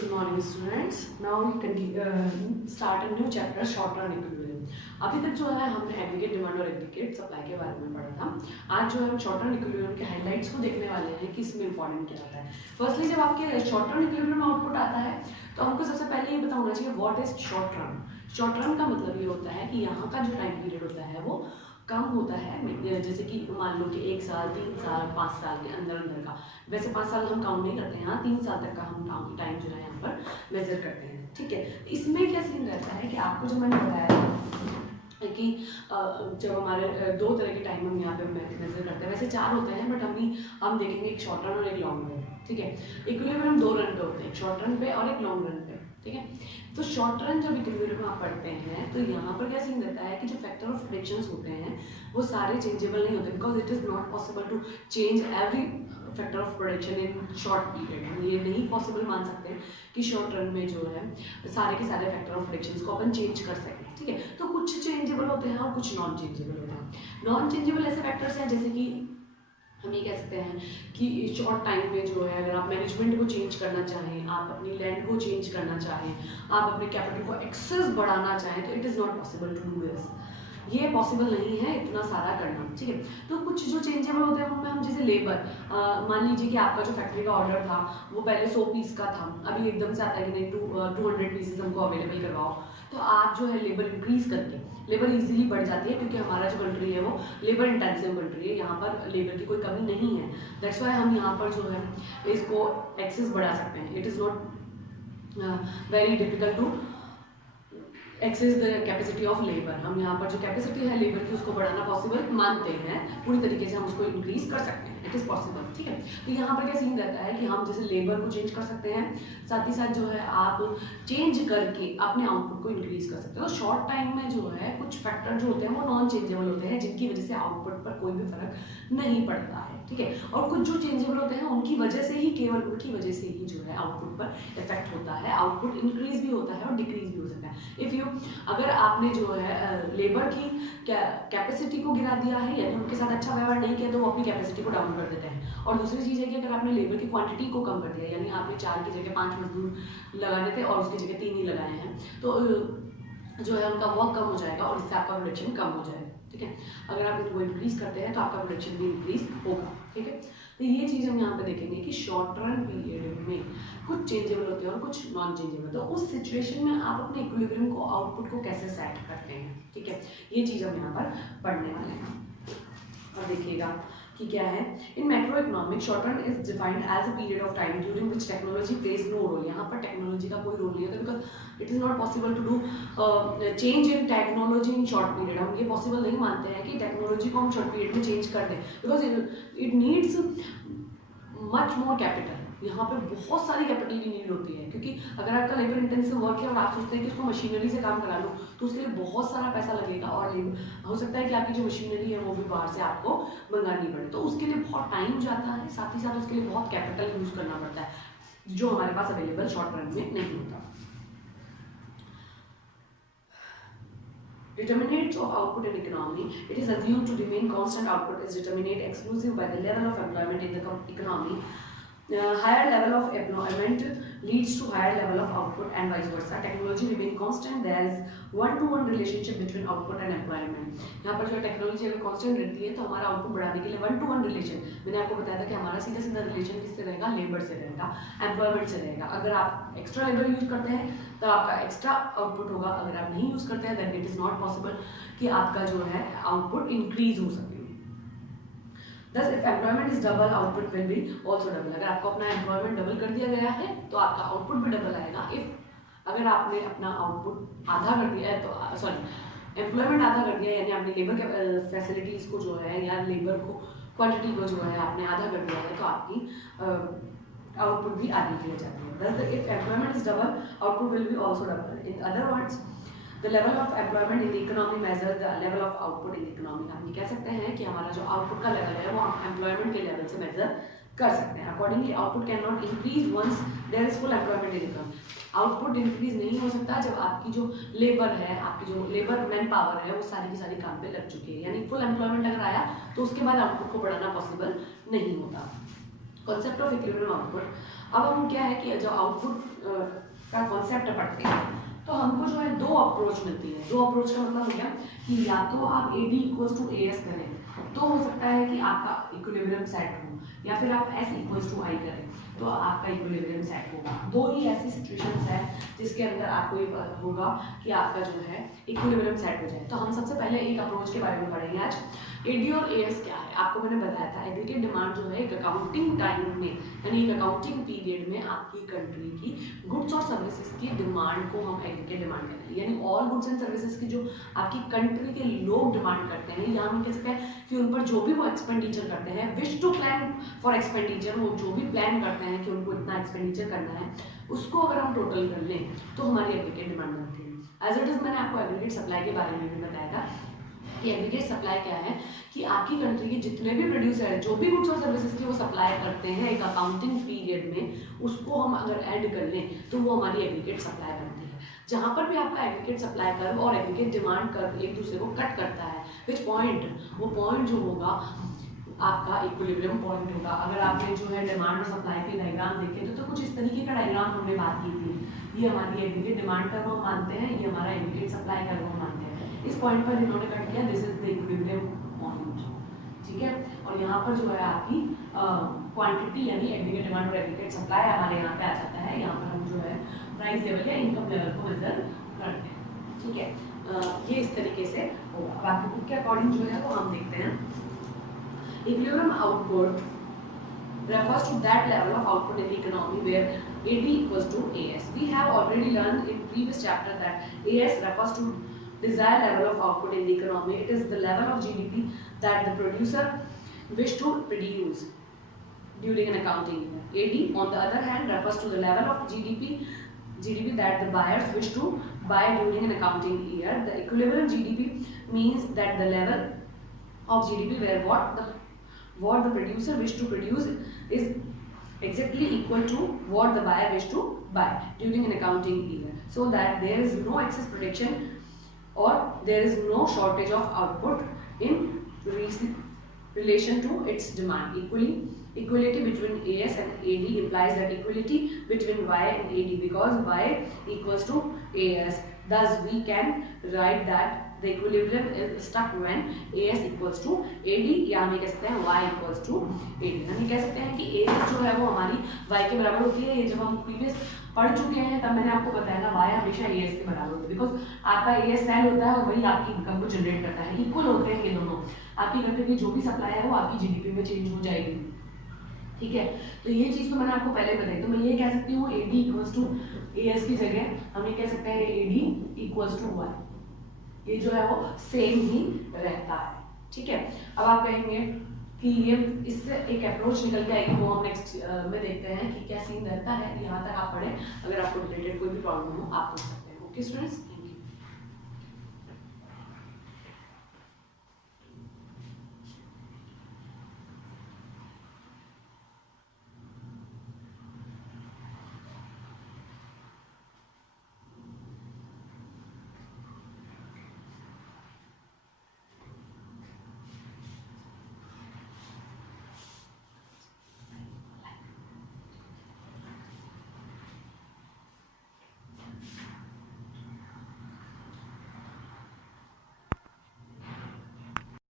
Good morning students. Now we start a new chapter short run equilibrium. अभी तक जो है हमने एग्रीगेट डिमांड और एग्रीगेट सप्लाई के बारे में पढ़ा था। आज जो है हम शॉर्ट रन इक्विलिब्रियम के हाइलाइट्स को देखने वाले हैं कि इसमें इंपॉर्टेंट क्या आता है। फर्स्टली जब आपके शॉर्ट रन इक्विलिब्रियम आउटपुट आता है तो हमको सबसे पहले ये पता होना चाहिए what is short run. Short run का मतलब ये होता है कि यहाँ का जो टाइम पीरियड होता है वो कम होता है, जैसे कि मान लो कि 1 साल 3 साल 5 साल के अंदर अंदर का। वैसे 5 साल हम काउंट नहीं करते हैं, यहाँ 3 साल तक का हम टाइम जो है यहाँ पर मेजर करते हैं। ठीक है, इसमें क्या सीन रहता है कि आपको जो मैंने बताया कि जब हमारे 2 तरह के टाइम हम यहाँ पे मेजर करते हैं, वैसे 4 होते हैं बट हम देखेंगे एक शॉर्ट रन और एक लॉन्ग रन। ठीक है, इक्विलिब्रियम 2 रन पे होते हैं, एक शॉर्ट रन पे और एक लॉन्ग रन पे। ठीक है, तो शॉर्ट रन जब इक्विलिब्रियम आप पढ़ते हैं तो यहाँ पर क्या सीन रहता है कि जो फैक्टर ऑफ प्रेडिक्शंस होते हैं वो सारे चेंजेबल नहीं होते, because it is not possible to change every factor of production in short period. हम ये नहीं पॉसिबल मान सकते कि शॉर्ट रन में जो है सारे के सारे फैक्टर ऑफ प्रोडक्शन को अपन चेंज कर सकें। ठीक है, तो कुछ चेंजेबल होते हैं और कुछ नॉन चेंजेबल होते हैं। नॉन चेंजेबल ऐसे फैक्टर्स हैं जैसे कि हम ये कह सकते हैं कि शॉर्ट टाइम में जो है अगर आप मैनेजमेंट को चेंज करना चाहें, आप अपनी लैंड को चेंज करना चाहें, आप अपने कैपिटल को एक्सेस बढ़ाना चाहें तो it is not possible to do this. ये पॉसिबल नहीं है इतना सारा करना। ठीक है, तो कुछ जो चेंजेबल होते हैं उनमें हम जैसे लेबर, मान लीजिए कि आपका जो फैक्ट्री का ऑर्डर था वो पहले 100 पीस का था, अभी एकदम से आता है कि नहीं 200 पीसेस हमको अवेलेबल करवाओ, तो आप जो है लेबर इंक्रीज करके लेबर इजीली बढ़ जाती है, क्योंकि हमारा जो कंट्री है वो लेबर इंटेंसिव कंट्री है, यहाँ पर लेबर की कोई कमी नहीं है। दैट्स वाई हम यहाँ पर जो है इसको एक्सेस बढ़ा सकते हैं। It is not very difficult to access the capacity of labour. हम यहाँ पर जो कैपेसिटी है लेबर की उसको बढ़ाना पॉसिबल मानते हैं, पूरी तरीके से हम उसको इंक्रीज कर सकते हैं, इट इज़ पॉसिबल। ठीक है, तो यहाँ पर क्या सीन रहता है कि हम जैसे लेबर को चेंज कर सकते हैं, साथ ही साथ जो है आप चेंज करके अपने आउटपुट को इंक्रीज कर सकते हैं। तो शॉर्ट टाइम में जो है कुछ फैक्टर जो होते हैं वो नॉन चेंजेबल होते हैं, जिनकी वजह से आउटपुट पर कोई भी फर्क नहीं पड़ता है। ठीक है, और कुछ जो चेंजेबल होते हैं उनकी वजह से ही, केवल उनकी वजह से ही जो है आउटपुट पर इफेक्ट होता है। आउटपुट इंक्रीज भी होता है और डिक्रीज भी हो सकता है। इफ़ यू अगर आपने जो है लेबर की कैपेसिटी को गिरा दिया है, यानी उनके साथ अच्छा व्यवहार नहीं किया, तो वो अपनी कैपेसिटी को डाउन कर देते हैं। और दूसरी चीज़ है कि अगर आपने लेबर की क्वांटिटी को कम कर दिया, यानी आपने 4 की जगह 5 मजदूर लगाने थे और उसकी जगह 3 ही लगाए हैं, तो जो है उनका वर्क कम हो जाएगा और इससे आपका प्रोडक्शन कम हो जाएगा। ठीक है, अगर आप इनको इंक्रीज करते हैं तो आपका प्रोडक्शन भी इंक्रीज होगा। ठीक है, तो ये चीज़ हम यहाँ पे देखेंगे कि शॉर्ट रन पीरियड में कुछ चेंजेबल होते हैं और कुछ नॉन चेंजेबल। तो उस सिचुएशन में आप अपने इक्विलिब्रियम को, आउटपुट को कैसे सेट करते हैं। ठीक है, ये चीज़ हम यहाँ पर पढ़ने वाले हैं। और देखिएगा कि क्या है, in macro economic short run is defined as a period of time during which technology plays no role. यहाँ पर टेक्नोलॉजी का कोई रोल नहीं होता, because it is not possible to do change in technology in short period. हम ये possible नहीं मानते हैं कि टेक्नोलॉजी को हम शॉर्ट पीरियड में चेंज कर दें, because it needs much more capital. यहाँ पे बहुत सारी कैपिटल की नीड होती है, क्योंकि अगर आपका लेबर इंटेंसिव वर्क है और आप सोचते हैं कि उसको मशीनरी से काम करा लो तो उसके लिए बहुत सारा पैसा लगेगा, और हो सकता है कि आपकी जो मशीनरी है वो भी बाहर से आपको मंगानी पड़े, तो उसके लिए बहुत टाइम जाता है, साथ ही साथ उसके लिए बहुत कैपिटल यूज करना पड़ता है, जो हमारे पास अवेलेबल शॉर्ट रन में नहीं होता। Determinants of output in economy, it is assumed to remain constant. Output is determined exclusive by the level of employment in the economy. Higher level of employment leads to higher level of output and vice versa. Technology remain constant. There is one-to-one relationship between output and employment. यहाँ पर जो technology अगर constant रहती है तो हमारा output बढ़ाने के लिए 1-to-1 रिलेशन, मैंने आपको बताया था कि हमारा सीधा सीधा रिलेशन किससे रहेगा, लेबर से रहेगा, एम्प्लॉयमेंट से रहेगा। अगर आप एक्स्ट्रा लेबर यूज करते हैं तो आपका एक्स्ट्रा आउटपुट होगा, अगर आप नहीं यूज करते हैं then it is not possible कि आपका जो है आउटपुट इंक्रीज हो सके। Thus, if employment is double, output will be also double. अगर आपको अपना एम्प्लॉयमेंट डबल कर दिया गया है तो आपका आउटपुट भी डबल आएगा। अगर आपने अपना आउटपुट आधा कर दिया है तो सॉरी एम्प्लॉयमेंट आधा कर दिया, यानी आपने लेबर के फैसिलिटीज को जो है या लेबर को क्वांटिटी को जो है आपने आधा कर दिया है, तो आपकी आउटपुट भी आधी की जाती है। Thus, if employment is double, output will be also double. In other words, the level of employment in the economy measures the level of output in the economy. हम ये कह सकते हैं कि हमारा जो आउटपुट का लेवल है वो हम एम्प्लॉयमेंट के लेवल से मेजर कर सकते हैं। Accordingly output can not increase once there is full employment in economy. Output increase नहीं हो सकता जब आपकी जो लेबर है, आपकी जो लेबर मैन पावर है वो सारी की सारी काम पे लग चुकी है, यानी फुल एम्प्लॉयमेंट अगर आया तो उसके बाद आउटपुट को बढ़ाना पॉसिबल नहीं होता। Concept of equilibrium output. अब हम क्या है कि जब आउटपुट का कॉन्सेप्ट पढ़ते हैं तो हमको जो है दो अप्रोच मिलती है। दो अप्रोच का मतलब हो गया कि या तो आप AD इक्वल्स टू AS करें तो हो सकता है कि आपका इक्विलिब्रियम सेट हो, या फिर आप S इक्वल्स टू I करें तो आपका इक्विलिब्रियम सेट होगा। दो ही ऐसी सिचुएशंस है जिसके अंदर आपको ये होगा कि आपका जो है इक्विलिब्रियम सेट हो जाए। तो हम सबसे पहले एक अप्रोच के बारे में पढ़ेंगे आज। AD और AS क्या है, आपको मैंने बताया था एग्रीगेट डिमांड जो है एक अकाउंटिंग टाइम में यानी एक अकाउंटिंग पीरियड में आपकी कंट्री की गुड्स और सर्विसेज की डिमांड को हम एग्रीगेट डिमांड कहते हैं। यानी ऑल गुड्स एंड सर्विसेज की जो आपकी कंट्री के लोग डिमांड करते हैं, या हम कह सकते हैं कि उन पर जो भी वो एक्सपेंडिचर करते हैं, wish to plan for expenditure, वो जो भी प्लान करते हैं कि उनको इतना एक्सपेंडिचर करना है, उसको अगर हम टोटल कर लें तो हमारी एग्रीगेट डिमांड बनती है। एज इट इज मैंने आपको एग्रीगेट सप्लाई के बारे में भी बताया था कि एग्रीगेट सप्लाई क्या है कि आपकी कंट्री के जितने भी प्रोड्यूसर हैं जो भी गुड्स और सर्विसेज की वो सप्लाई करते हैं एक अकाउंटिंग पीरियड में, उसको हम अगर ऐड कर लें तो वो हमारी एग्रीगेट सप्लाई बनती है। जहाँ पर भी आपका एग्रीगेट सप्लाई कर्व और एग्रीगेट डिमांड कर्व एक दूसरे को कट करता है, विच पॉइंट, वो पॉइंट जो होगा आपका इक्विलिब्रियम पॉइंट होगा। अगर आपने जो है डिमांड और सप्लाई के डायग्राम देखे तो कुछ इस तरीके का डायग्राम हमने बात की थी। ये हमारी एग्रीगेट डिमांड कर्व हम मानते हैं, ये हमारा एग्रीगेट सप्लाई कर्व हम मानते हैं। इस पॉइंट पर इन्होंने कट किया, this is the equilibrium point, ठीक है। और यहाँ पर जो है आपकी क्वांटिटी यानी एग्रीगेट डिमांड और एग्रीगेट सप्लाई हमारे यहाँ पे आ जाता है। यहाँ पर हम जो है प्राइस लेवल या इनकम लेवल को मेजर करते हैं, ठीक है। ये इस तरीके से होगा। अब आपके बुक के अकॉर्डिंग जो है वो हम देखते हैं। Equilibrium output refers to that level of output in the economy where AD equals to AS. We have already learned in previous chapter that AS refers to desired level of output in the economy. It is the level of GDP that the producer wish to produce during an accounting year. AD, on the other hand, refers to the level of GDP that the buyers wish to buy during an accounting year. The equilibrium GDP means that the level of GDP where what the producer wish to produce is exactly equal to what the buyer wish to buy during an accounting year, so that there is no excess production or there is no shortage of output in relation to its demand. Equality between AS and AD implies that equality between Y and AD because Y equals to AS. Thus we can write that the equilibrium is stuck when AS equals to AD, या हम ये कह सकते हैं Y equals to AD। हम ये कह सकते हैं कि AS जो है वो हमारी Y के बराबर होती है। ये जब हम प्रीवियस पढ़ चुके हैं तब मैंने आपको बताया था Y हमेशा AS के बराबर होता है, बिकॉज आपका AS सेल होता है और वही आपकी इनकम को जनरेट करता है। इक्वल होते हैं ये दोनों। आपकी कंट्री की जो भी सप्लाई है वो आपकी GDP में चेंज हो जाएगी, ठीक है। तो ये चीज़ तो मैंने आपको पहले बताई। तो मैं ये कह सकती हूँ AD इक्वल्स टू AS की जगह हम ये कह सकते हैं AD इक्वल्स टू Y। ये जो है वो सेम ही रहता है, ठीक है। अब आप कहेंगे कि ये इससे एक अप्रोच निकल के आएगी, वो हम नेक्स्ट में देखते हैं कि क्या सीन रहता है। यहाँ तक आप पढ़ें, अगर आपको रिलेटेड कोई भी प्रॉब्लम हो आप पूछ सकते हैं। Okay students.